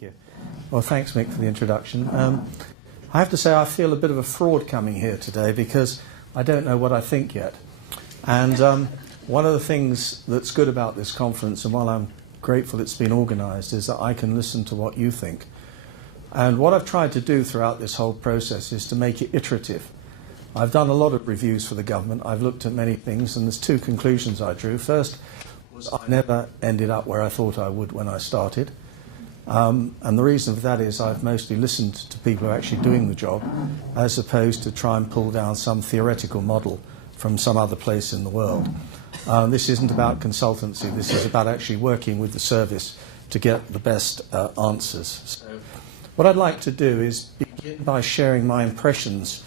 Thank you. Well, thanks, Mick, for the introduction. I have to say I feel a bit of a fraud coming here today because I don't know what I think yet. And one of the things that's good about this conference, and while I'm grateful it's been organised, is that I can listen to what you think. And what I've tried to do throughout this whole process is to make it iterative. I've done a lot of reviews for the government. I've looked at many things, and there's two conclusions I drew. First was I never ended up where I thought I would when I started. And the reason for that is I've mostly listened to people who are actually doing the job, as opposed to try and pull down some theoretical model from some other place in the world. This isn't about consultancy. This is about actually working with the service to get the best answers. So what I'd like to do is begin by sharing my impressions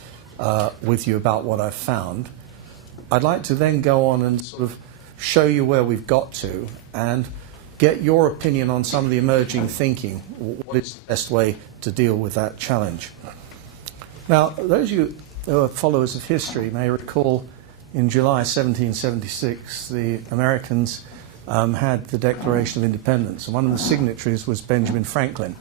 with you about what I've found. I'd like to then go on and sort of show you where we've got to and get your opinion on some of the emerging thinking. What is the best way to deal with that challenge? Now, those of you who are followers of history may recall in July 1776 the Americans had the Declaration of Independence, and one of the signatories was Benjamin Franklin.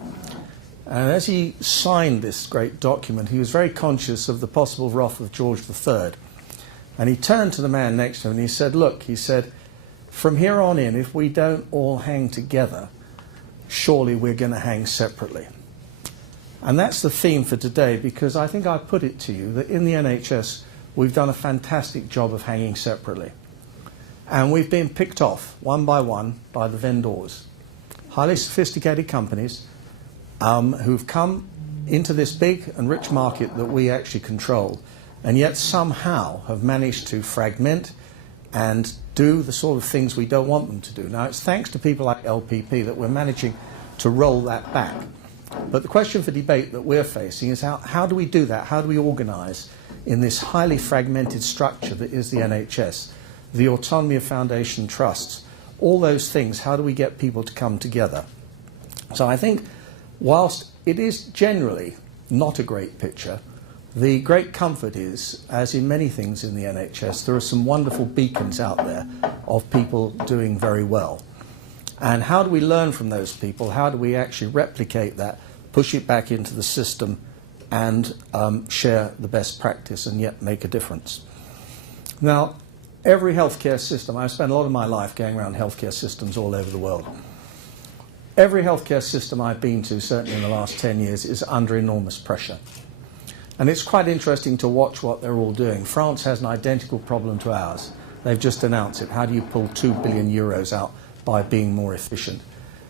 And as he signed this great document, he was very conscious of the possible wrath of George III. And he turned to the man next to him and he said, look, he said, from here on in, if we don't all hang together, surely we're going to hang separately. And that's the theme for today, because I think I put it to you that in the NHS, we've done a fantastic job of hanging separately. And we've been picked off, one by the vendors. Highly sophisticated companies who've come into this big and rich market that we actually control, and yet somehow have managed to fragment and do the sort of things we don't want them to do. Now, it's thanks to people like LPP that we're managing to roll that back. But the question for debate that we're facing is how do we do that? How do we organise in this highly fragmented structure that is the NHS, the autonomy of foundation trusts, all those things, how do we get people to come together? So I think whilst it is generally not a great picture, the great comfort is, as in many things in the NHS, there are some wonderful beacons out there of people doing very well. And how do we learn from those people? How do we actually replicate that, push it back into the system, and share the best practice and yet make a difference? Now, every healthcare system, I've spent a lot of my life going around healthcare systems all over the world. Every healthcare system I've been to, certainly in the last 10 years, is under enormous pressure. And it's quite interesting to watch what they're all doing. France has an identical problem to ours. They've just announced it. How do you pull 2 billion euros out by being more efficient?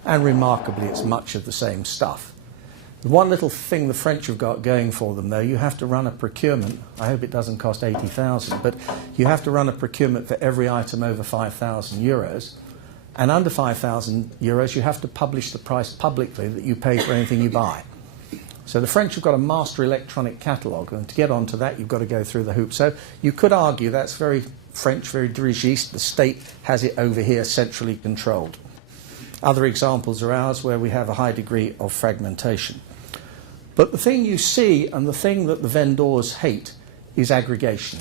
And remarkably, it's much of the same stuff. The one little thing the French have got going for them, though, you have to run a procurement. I hope it doesn't cost 80,000, but you have to run a procurement for every item over 5,000 euros. And under 5,000 euros, you have to publish the price publicly that you pay for anything you buy. So the French have got a master electronic catalogue, and to get onto that, you've got to go through the hoops. So you could argue that's very French, very dirigiste. The state has it over here, centrally controlled. Other examples are ours, where we have a high degree of fragmentation. But the thing you see, and the thing that the vendors hate, is aggregation.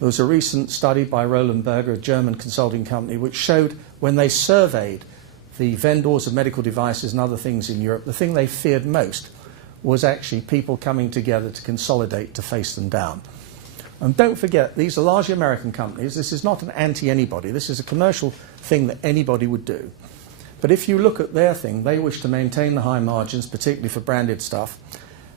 There was a recent study by Roland Berger, a German consulting company, which showed when they surveyed the vendors of medical devices and other things in Europe, the thing they feared most was actually people coming together to consolidate to face them down. And don't forget, these are largely American companies. This is not an anti-anybody. This is a commercial thing that anybody would do. But if you look at their thing, they wish to maintain the high margins, particularly for branded stuff.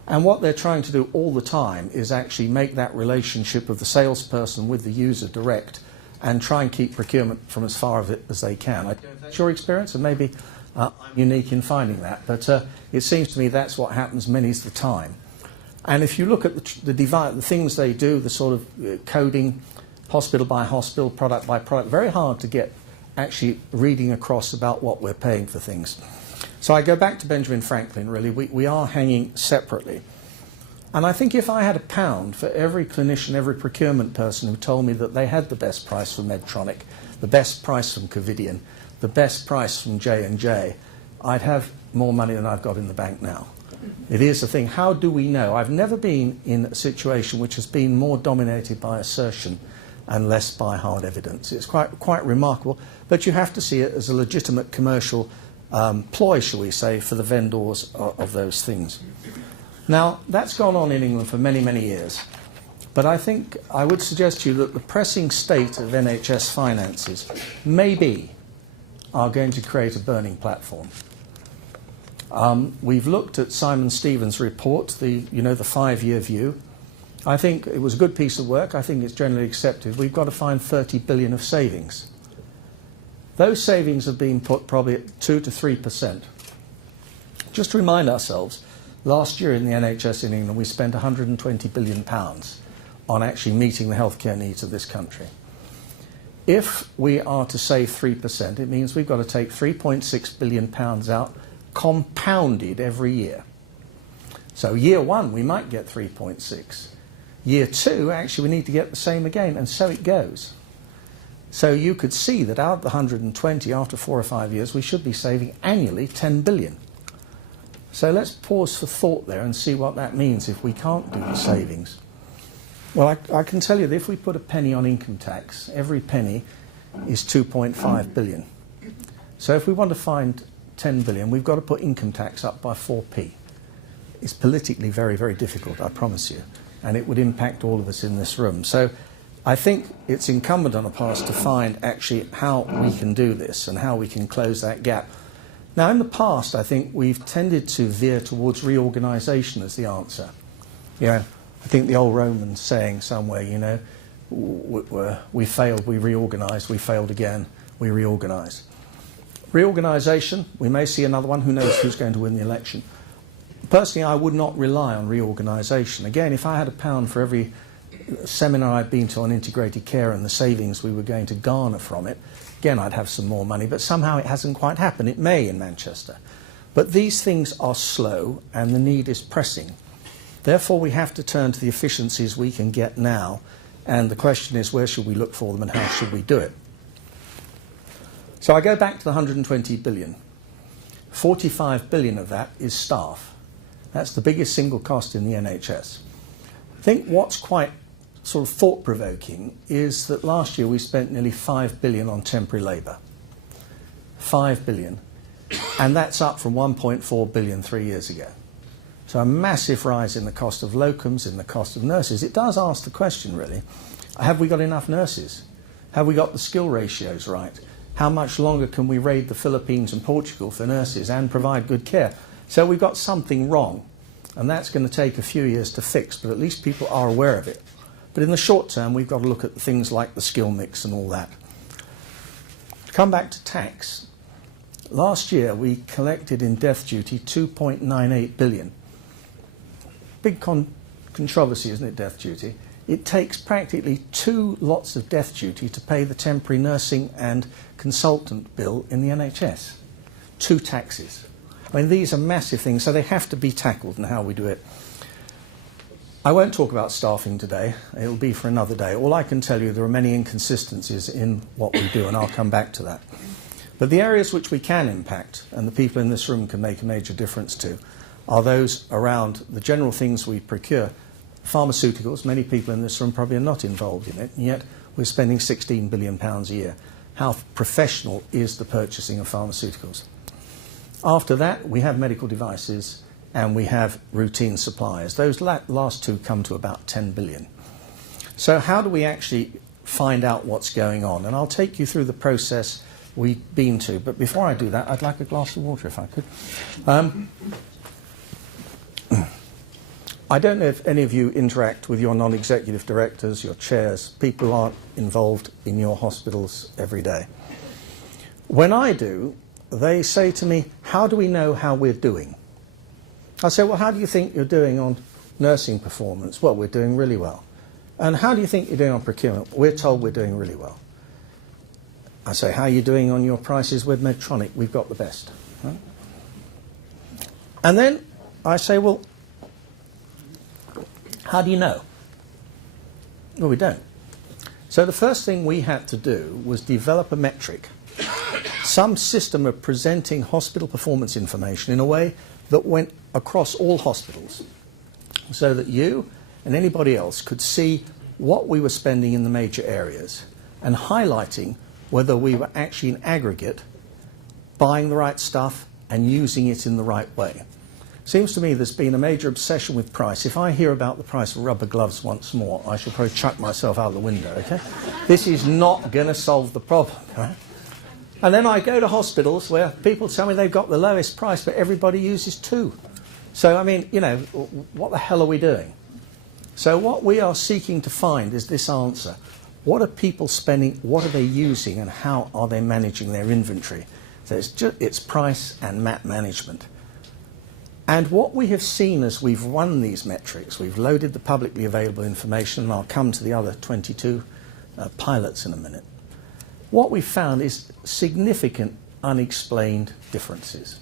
And what they're trying to do all the time is actually make that relationship of the salesperson with the user direct and try and keep procurement from as far of it as they can. I don't know if that's your experience, and maybe I'm unique in finding that, but it seems to me that's what happens many of the time. And if you look at the things they do, the sort of coding, hospital by hospital, product by product, very hard to get actually reading across about what we're paying for things. So I go back to Benjamin Franklin, really. We are hanging separately. And I think if I had £1 for every clinician, every procurement person who told me that they had the best price from Medtronic, the best price from Covidian, the best price from J&J, I'd have more money than I've got in the bank now. It is the thing. How do we know? I've never been in a situation which has been more dominated by assertion and less by hard evidence. It's quite remarkable, but you have to see it as a legitimate commercial ploy, shall we say, for the vendors of those things. Now, that's gone on in England for many, many years. But I think I would suggest to you that the pressing state of NHS finances maybe are going to create a burning platform. We've looked at Simon Stevens' report, the 5-year view. I think it was a good piece of work. I think it's generally accepted. We've got to find 30 billion of savings. Those savings have been put probably at 2 to 3%. Just to remind ourselves, last year in the NHS in England we spent £120 billion on actually meeting the healthcare needs of this country. If we are to save 3%, it means we've got to take £3.6 billion out, compounded every year. So year 1 we might get 3.6. Year 2 actually we need to get the same again, and so it goes. So you could see that out of the 120 after 4 or 5 years we should be saving annually 10 billion. So let's pause for thought there and see what that means if we can't do the savings. Well, I can tell you that if we put a penny on income tax, every penny is 2.5 billion. So if we want to find 10 billion, we've got to put income tax up by 4p. It's politically very, very difficult, I promise you, and it would impact all of us in this room. So I think it's incumbent on us to find actually how we can do this and how we can close that gap. Now, in the past, I think we've tended to veer towards reorganisation as the answer. I think the old Roman saying somewhere, we failed, we reorganised, we failed again, we reorganise. Reorganisation, we may see another one, who knows who's going to win the election. Personally, I would not rely on reorganisation. Again, if I had £1 for every seminar I'd been to on integrated care and the savings we were going to garner from it, again, I'd have some more money, but somehow it hasn't quite happened. It may in Manchester. But these things are slow and the need is pressing. Therefore, we have to turn to the efficiencies we can get now, and the question is, where should we look for them and how should we do it? So I go back to the 120 billion. 45 billion of that is staff. That's the biggest single cost in the NHS. I think what's quite sort of thought-provoking is that last year we spent nearly 5 billion on temporary labour. 5 billion. And that's up from 1.4 billion 3 years ago. So a massive rise in the cost of locums, in the cost of nurses. It does ask the question, really, have we got enough nurses? Have we got the skill ratios right? How much longer can we raid the Philippines and Portugal for nurses and provide good care? So we've got something wrong, and that's going to take a few years to fix, but at least people are aware of it. But in the short term, we've got to look at things like the skill mix and all that. To come back to tax, last year we collected in death duty 2.98 billion. Big controversy, isn't it, death duty? It takes practically 2 lots of death duty to pay the temporary nursing and consultant bill in the NHS. 2 taxes. I mean, these are massive things, so they have to be tackled in how we do it. I won't talk about staffing today. It'll be for another day. All I can tell you, there are many inconsistencies in what we do, and I'll come back to that. But the areas which we can impact, and the people in this room can make a major difference to, are those around the general things we procure. Pharmaceuticals, many people in this room probably are not involved in it, and yet we're spending £16 billion a year. How professional is the purchasing of pharmaceuticals? After that, we have medical devices and we have routine suppliers. Those last 2 come to about 10 billion. So how do we actually find out what's going on? And I'll take you through the process we've been to, but before I do that, I'd like a glass of water if I could. I don't know if any of you interact with your non-executive directors, your chairs, people who aren't involved in your hospitals every day. When I do, they say to me, how do we know how we're doing? I say, well, how do you think you're doing on nursing performance? Well, we're doing really well. And how do you think you're doing on procurement? We're told we're doing really well. I say, how are you doing on your prices with Medtronic? We've got the best. Right? And then I say, well, how do you know? Well, we don't. So the first thing we had to do was develop a metric, some system of presenting hospital performance information in a way that went across all hospitals, so that you and anybody else could see what we were spending in the major areas and highlighting whether we were actually in aggregate buying the right stuff and using it in the right way. Seems to me there's been a major obsession with price. If I hear about the price of rubber gloves once more, I shall probably chuck myself out the window, okay? This is not going to solve the problem, right? And then I go to hospitals where people tell me they've got the lowest price, but everybody uses two. So, I mean, you know, what the hell are we doing? So what we are seeking to find is this answer. What are people spending, what are they using, and how are they managing their inventory? So it's price and map management. And what we have seen as we've run these metrics, we've loaded the publicly available information, and I'll come to the other 22 pilots in a minute. What we've found is significant unexplained differences,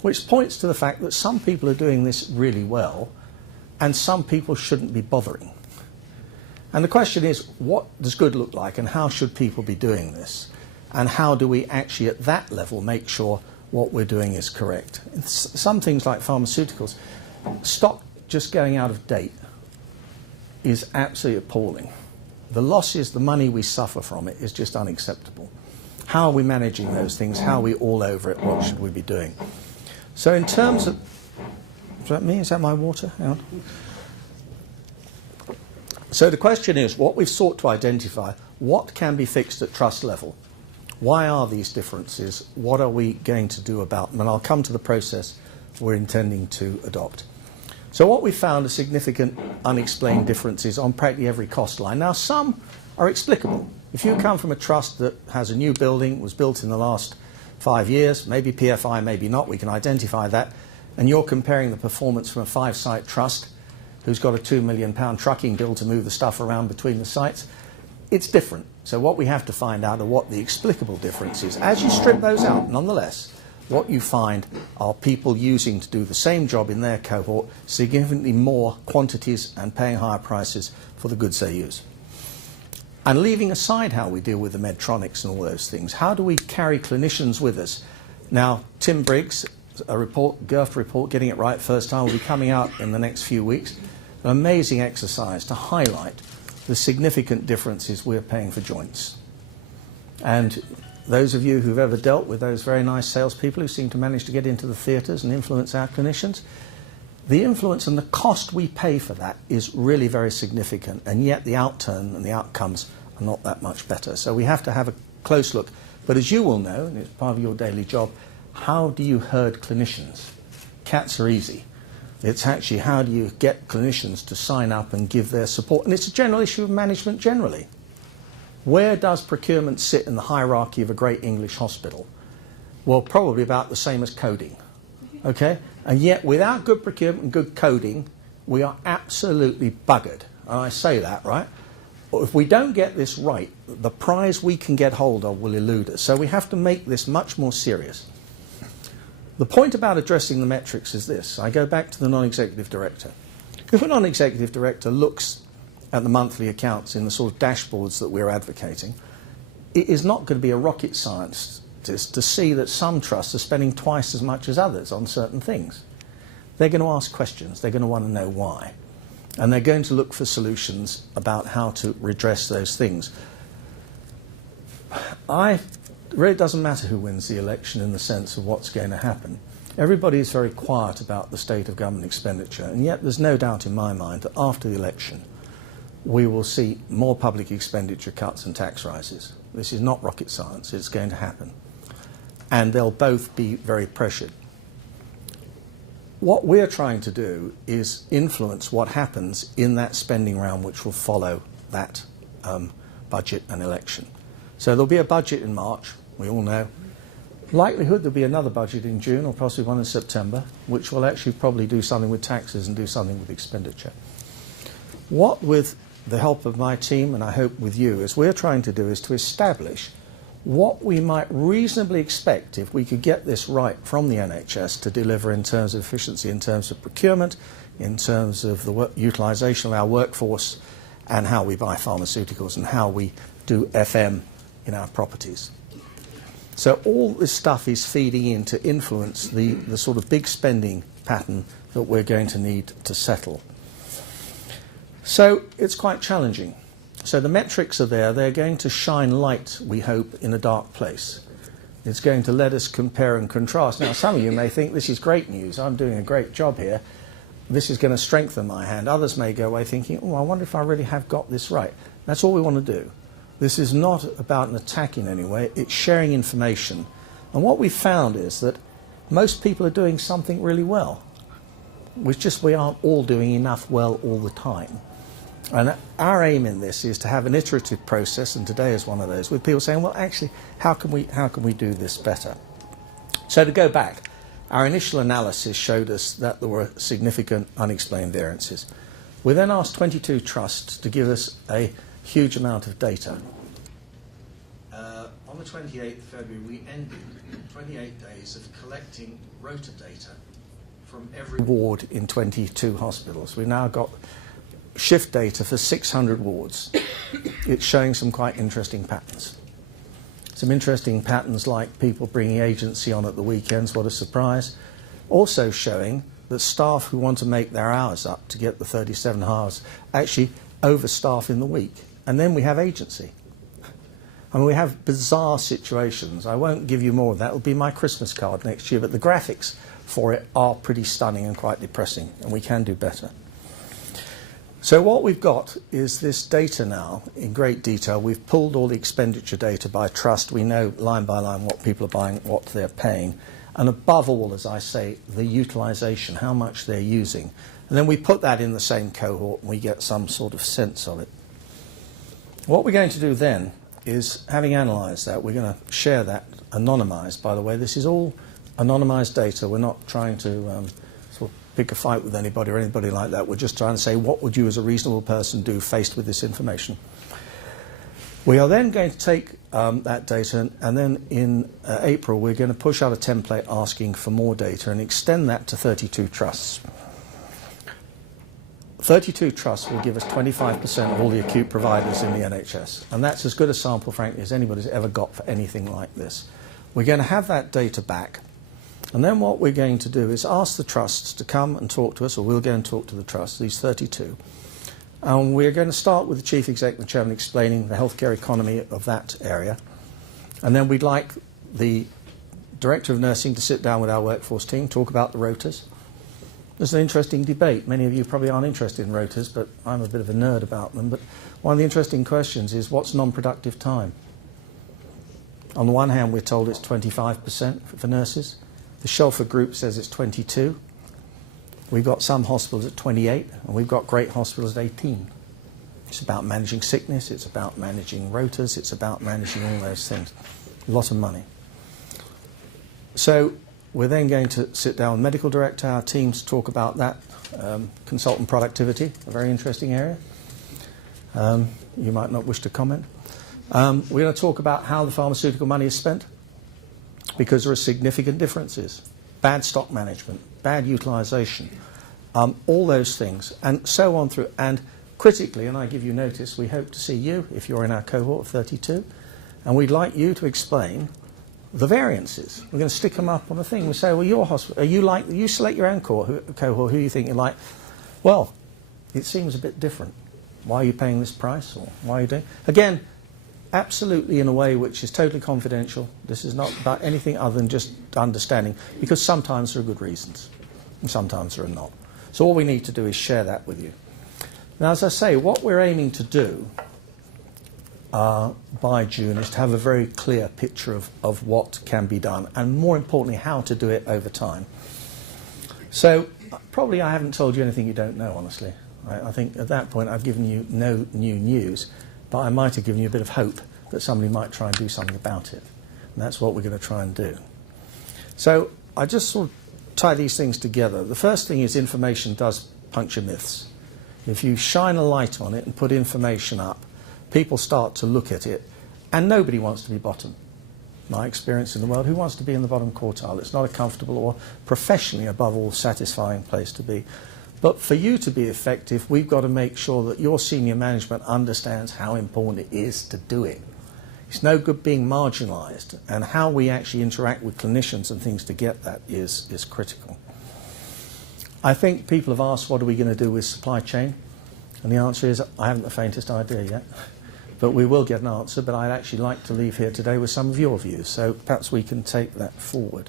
which points to the fact that some people are doing this really well, and some people shouldn't be bothering. And the question is, what does good look like, and how should people be doing this? And how do we actually at that level make sure what we're doing is correct? Some things like pharmaceuticals, stock just going out of date is absolutely appalling. The losses, the money we suffer from it is just unacceptable. How are we managing those things? How are we all over it? What should we be doing? So in terms of... Is that me? Is that my water? Hang on. So the question is, what we've sought to identify, what can be fixed at trust level? Why are these differences? What are we going to do about them? And I'll come to the process we're intending to adopt. So what we found are significant unexplained differences on practically every cost line. Now, some are explicable. If you come from a trust that has a new building, was built in the last 5 years, maybe PFI, maybe not, we can identify that, and you're comparing the performance from a 5-site trust who's got a £2 million trucking bill to move the stuff around between the sites, it's different. So what we have to find out are what the explicable difference is. As you strip those out, nonetheless, what you find are people using to do the same job in their cohort significantly more quantities and paying higher prices for the goods they use. And leaving aside how we deal with the Medtronics and all those things, how do we carry clinicians with us? Now, Tim Briggs, a report, GERF report, getting it right first time, will be coming out in the next few weeks. An amazing exercise to highlight the significant differences we're paying for joints. And those of you who've ever dealt with those very nice salespeople who seem to manage to get into the theatres and influence our clinicians, the influence and the cost we pay for that is really very significant, and yet the outturn and the outcomes are not that much better. So we have to have a close look. But as you will know, and it's part of your daily job, how do you herd clinicians? Cats are easy. It's actually how do you get clinicians to sign up and give their support. And it's a general issue of management generally. Where does procurement sit in the hierarchy of a great English hospital? Well, probably about the same as coding. Okay? And yet, without good procurement and good coding, we are absolutely buggered. And I say that, right? If we don't get this right, the prize we can get hold of will elude us. So we have to make this much more serious. The point about addressing the metrics is this. I go back to the non-executive director. If a non-executive director looks at the monthly accounts in the sort of dashboards that we're advocating, it is not going to be a rocket science to see that some trusts are spending twice as much as others on certain things. They're going to ask questions. They're going to want to know why. And they're going to look for solutions about how to redress those things. It really doesn't matter who wins the election in the sense of what's going to happen. Everybody is very quiet about the state of government expenditure, and yet there's no doubt in my mind that after the election we will see more public expenditure cuts and tax rises. This is not rocket science, it's going to happen. And they'll both be very pressured. What we're trying to do is influence what happens in that spending round which will follow that budget and election. So there'll be a budget in March, we all know. Likelihood there'll be another budget in June, or possibly one in September, which will actually probably do something with taxes and do something with expenditure. What, with the help of my team, and I hope with you, as we're trying to do is to establish what we might reasonably expect if we could get this right from the NHS to deliver in terms of efficiency, in terms of procurement, in terms of the utilisation of our workforce, and how we buy pharmaceuticals and how we do FM in our properties. So all this stuff is feeding in to influence the sort of big spending pattern that we're going to need to settle. So it's quite challenging. So the metrics are there. They're going to shine light, we hope, in a dark place. It's going to let us compare and contrast. Now, some of you may think this is great news. I'm doing a great job here. This is going to strengthen my hand. Others may go away thinking, oh, I wonder if I really have got this right. That's all we want to do. This is not about an attack in any way. It's sharing information. And what we found is that most people are doing something really well. We aren't all doing enough well all the time. And our aim in this is to have an iterative process, and today is one of those, with people saying, well, actually, how can we do this better? So to go back, our initial analysis showed us that there were significant unexplained variances. We then asked 22 trusts to give us a huge amount of data. On the 28th of February, we ended 28 days of collecting rota data from every ward in 22 hospitals. We've now got shift data for 600 wards. It's showing some quite interesting patterns. Some interesting patterns like people bringing agency on at the weekends, what a surprise. Also showing that staff who want to make their hours up to get the 37 hours actually overstaff in the week. And then we have agency. I mean, we have bizarre situations. I won't give you more of that. It'll be my Christmas card next year, but the graphics for it are pretty stunning and quite depressing, and we can do better. So what we've got is this data now in great detail. We've pulled all the expenditure data by trust. We know line by line what people are buying, what they're paying. And above all, as I say, the utilisation, how much they're using. And then we put that in the same cohort and we get some sort of sense of it. What we're going to do then is, having analysed that, we're going to share that anonymised. By the way, this is all anonymised data. We're not trying to sort of pick a fight with anybody or anybody like that. We're just trying to say, what would you as a reasonable person do faced with this information? We are then going to take that data, and then in April we're going to push out a template asking for more data and extend that to 32 trusts. 32 trusts will give us 25% of all the acute providers in the NHS, and that's as good a sample, frankly, as anybody's ever got for anything like this. We're going to have that data back. And then what we're going to do is ask the trusts to come and talk to us, or we'll go and talk to the trusts, these 32. And we're going to start with the Chief Executive and Chairman explaining the healthcare economy of that area. And then we'd like the Director of Nursing to sit down with our workforce team, talk about the rotas. There's an interesting debate. Many of you probably aren't interested in rotas, but I'm a bit of a nerd about them. But one of the interesting questions is, what's non-productive time? On the one hand, we're told it's 25% for nurses. The Shelford Group says it's 22. We've got some hospitals at 28, and we've got great hospitals at 18. It's about managing sickness, it's about managing rotas, it's about managing all those things. A lot of money. So we're then going to sit down with medical director, our teams to talk about that, consultant productivity, a very interesting area. You might not wish to comment. We're going to talk about how the pharmaceutical money is spent, because there are significant differences. Bad stock management, bad utilisation, all those things, and so on through. And critically, and I give you notice, we hope to see you if you're in our cohort of 32, and we'd like you to explain the variances. We're going to stick them up on the thing. We say, well, your hospital, you select your own cohort, who you think you like. Well, it seems a bit different. Why are you paying this price, or why are you doing? Again, absolutely in a way which is totally confidential. This is not about anything other than just understanding, because sometimes there are good reasons and sometimes there are not. So all we need to do is share that with you. Now, as I say, what we're aiming to do by June is to have a very clear picture of what can be done, and more importantly, how to do it over time. So probably I haven't told you anything you don't know, honestly. I think at that point I've given you no new news, but I might have given you a bit of hope that somebody might try and do something about it. And that's what we're going to try and do. So I just sort of tie these things together. The first thing is, information does puncture myths. If you shine a light on it and put information up, people start to look at it, and nobody wants to be bottom. My experience in the world, who wants to be in the bottom quartile? It's not a comfortable or professionally, above all, satisfying place to be. But for you to be effective, we've got to make sure that your senior management understands how important it is to do it. It's no good being marginalised, and how we actually interact with clinicians and things to get that is critical. I think people have asked, what are we going to do with supply chain? And the answer is, I haven't the faintest idea yet. but we will get an answer. But I'd actually like to leave here today with some of your views, so perhaps we can take that forward.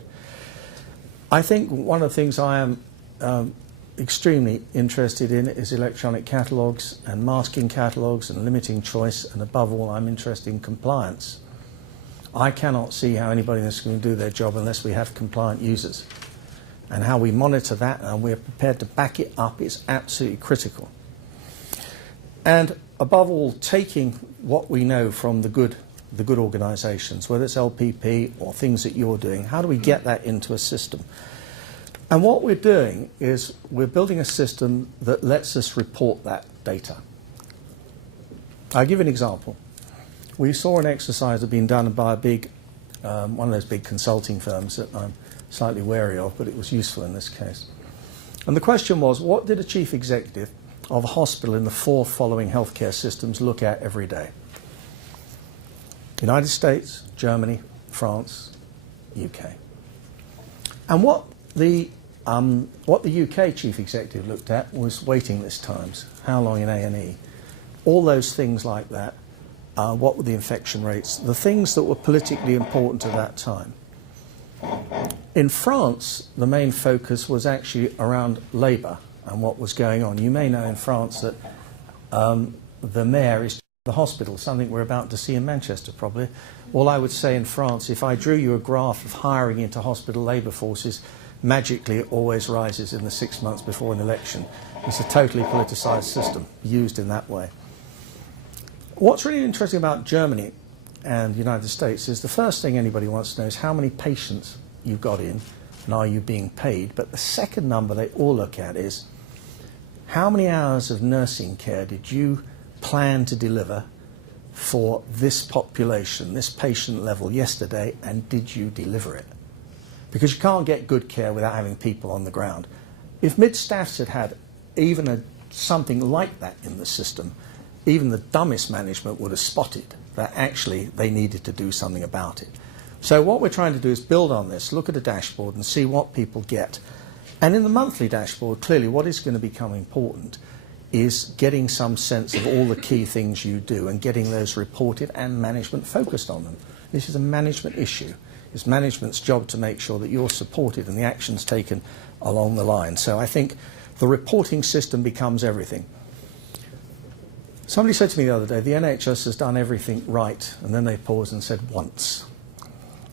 I think one of the things I am extremely interested in is electronic catalogues and masking catalogues and limiting choice, and above all I'm interested in compliance. I cannot see how anybody is going to do their job unless we have compliant users, and how we monitor that and we're prepared to back it up is absolutely critical. And above all, taking what we know from the good organisations, whether it's LPP or things that you're doing, how do we get that into a system? And what we're doing is we're building a system that lets us report that data. I'll give you an example. We saw an exercise that had been done by a big, one of those big consulting firms that I'm slightly wary of, but it was useful in this case. And the question was, what did a chief executive of a hospital in the 4 following healthcare systems look at every day? United States, Germany, France, UK. And what the UK chief executive looked at was waiting list times, how long in A&E, all those things like that, what were the infection rates, the things that were politically important at that time. In France, the main focus was actually around labour and what was going on. You may know in France that the mayor is the hospital, something we're about to see in Manchester probably. All I would say in France, if I drew you a graph of hiring into hospital labour forces, magically it always rises in the 6 months before an election. It's a totally politicised system used in that way. What's really interesting about Germany and the United States is the first thing anybody wants to know is how many patients you've got in and are you being paid. But the second number they all look at is how many hours of nursing care did you plan to deliver for this population, this patient level yesterday, and did you deliver it? Because you can't get good care without having people on the ground. If mid-staffs had had even something like that in the system, even the dumbest management would have spotted that actually they needed to do something about it. So what we're trying to do is build on this, look at a dashboard and see what people get. And in the monthly dashboard, clearly what is going to become important is getting some sense of all the key things you do and getting those reported and management focused on them. This is a management issue. It's management's job to make sure that you're supported and the actions taken along the line. So I think the reporting system becomes everything. Somebody said to me the other day, the NHS has done everything right, and then they paused and said once.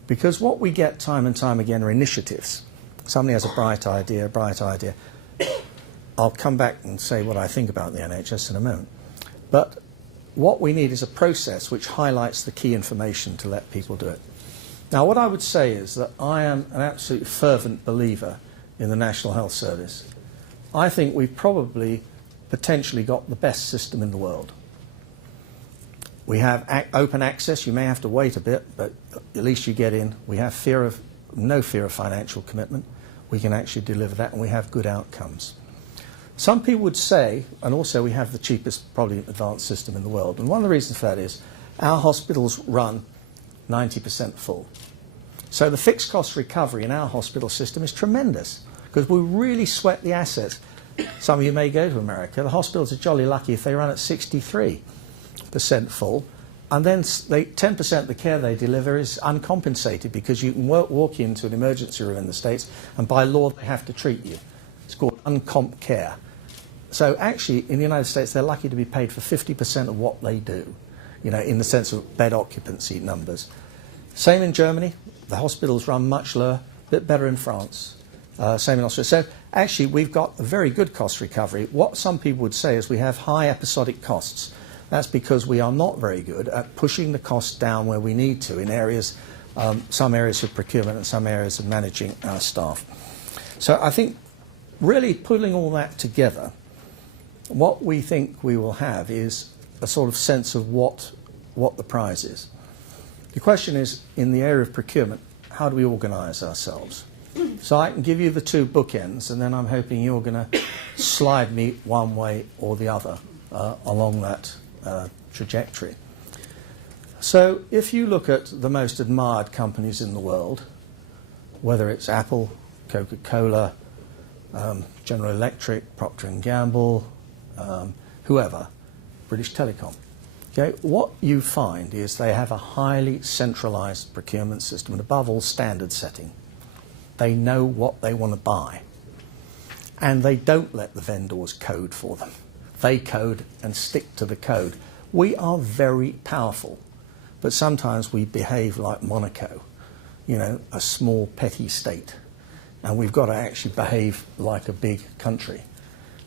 Because what we get time and time again are initiatives. Somebody has a bright idea. I'll come back and say what I think about the NHS in a moment. But what we need is a process which highlights the key information to let people do it. Now, what I would say is that I am an absolute fervent believer in the National Health Service. I think we've probably potentially got the best system in the world. We have open access. You may have to wait a bit, but at least you get in. We have no fear of financial commitment. We can actually deliver that, and we have good outcomes. Some people would say, and also we have the cheapest, probably advanced system in the world, and one of the reasons for that is our hospitals run 90% full. So the fixed cost recovery in our hospital system is tremendous because we really sweat the assets. Some of you may go to America. The hospitals are jolly lucky if they run at 63% full, and then 10% of the care they deliver is uncompensated because you can walk into an emergency room in the States and by law they have to treat you. It's called uncomp care. So actually in the United States they're lucky to be paid for 50% of what they do, you know, in the sense of bed occupancy numbers. Same in Germany. The hospitals run much lower, a bit better in France. Same in Austria. So actually we've got a very good cost recovery. What some people would say is we have high episodic costs. That's because we are not very good at pushing the costs down where we need to in areas, some areas of procurement and some areas of managing our staff. So I think really pulling all that together, what we think we will have is a sort of sense of what the prize is. The question is, in the area of procurement, how do we organise ourselves? So I can give you the 2 bookends, and then I'm hoping you're going to slide me one way or the other along that trajectory. So if you look at the most admired companies in the world, whether it's Apple, Coca-Cola, General Electric, Procter & Gamble, whoever, British Telecom, Okay, what you find is they have a highly centralized procurement system and above all standard setting. They know what they want to buy and they don't let the vendors code for them. They code and stick to the code. We are very powerful, but sometimes we behave like Monaco, you know, a small petty state, and we've got to actually behave like a big country.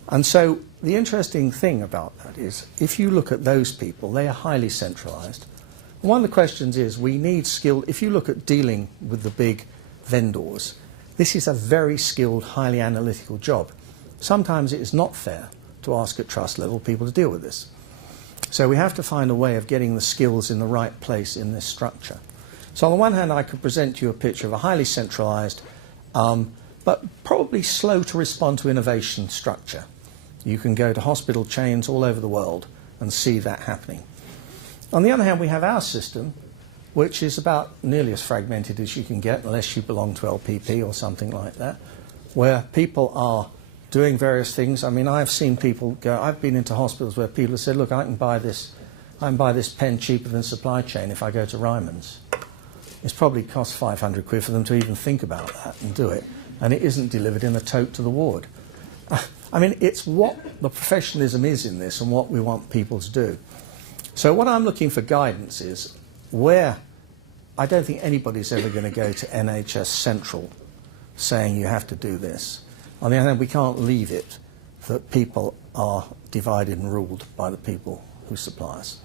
And so the interesting thing about that is, if you look at those people, they are highly centralized. One of the questions is, we need skill. If you look at dealing with the big vendors, this is a very skilled, highly analytical job. Sometimes it is not fair to ask at trust level people to deal with this. So we have to find a way of getting the skills in the right place in this structure. So on the one hand, I could present you a picture of a highly centralized, but probably slow to respond to innovation structure. You can go to hospital chains all over the world and see that happening. On the other hand, we have our system, which is about nearly as fragmented as you can get, unless you belong to LPP or something like that, where people are doing various things. I mean, I've seen people go, I've been into hospitals where people have said, look, I can buy this pen cheaper than supply chain if I go to Ryman's. It's probably cost 500 quid for them to even think about that and do it, and it isn't delivered in a tote to the ward. I mean, it's what the professionalism is in this and what we want people to do. So what I'm looking for guidance is where I don't think anybody's ever going to go to NHS Central saying you have to do this. On the other hand, we can't leave it that people are divided and ruled by the people who supply us.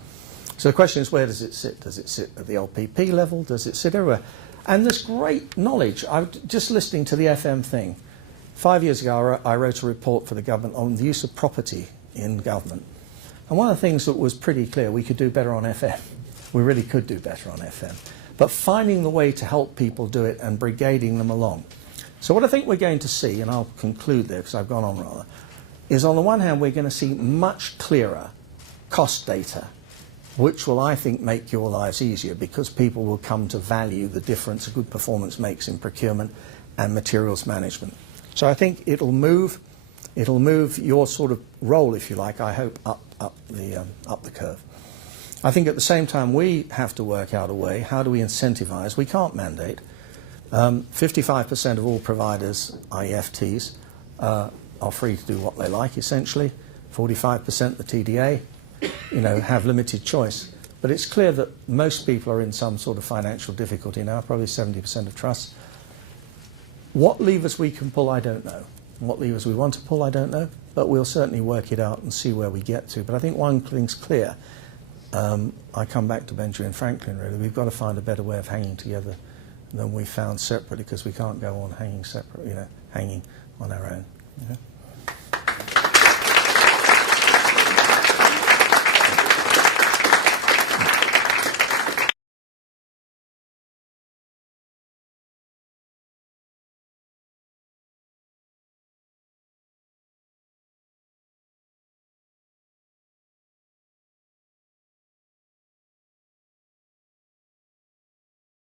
So the question is, where does it sit? Does it sit at the LPP level? Does it sit everywhere? And there's great knowledge. I was just listening to the FM thing. 5 years ago, I wrote a report for the government on the use of property in government. And one of the things that was pretty clear, we could do better on FM. We really could do better on FM. But finding the way to help people do it and brigading them along. So what I think we're going to see, and I'll conclude there because I've gone on rather, is on the one hand we're going to see much clearer cost data, which will, I think, make your lives easier because people will come to value the difference a good performance makes in procurement and materials management. So I think it'll move your sort of role, if you like, I hope, up the curve. I think at the same time we have to work out a way, how do we incentivize? We can't mandate. 55% of all providers, IFTs, are free to do what they like, essentially. 45% the TDA, you know, have limited choice. But it's clear that most people are in some sort of financial difficulty now, probably 70% of trusts. What levers we can pull, I don't know. What levers we want to pull, I don't know. But we'll certainly work it out and see where we get to. But I think one thing's clear. I come back to Benjamin Franklin, really. We've got to find a better way of hanging together than we found separately, because we can't go on hanging separate, you know, hanging on our own. You know?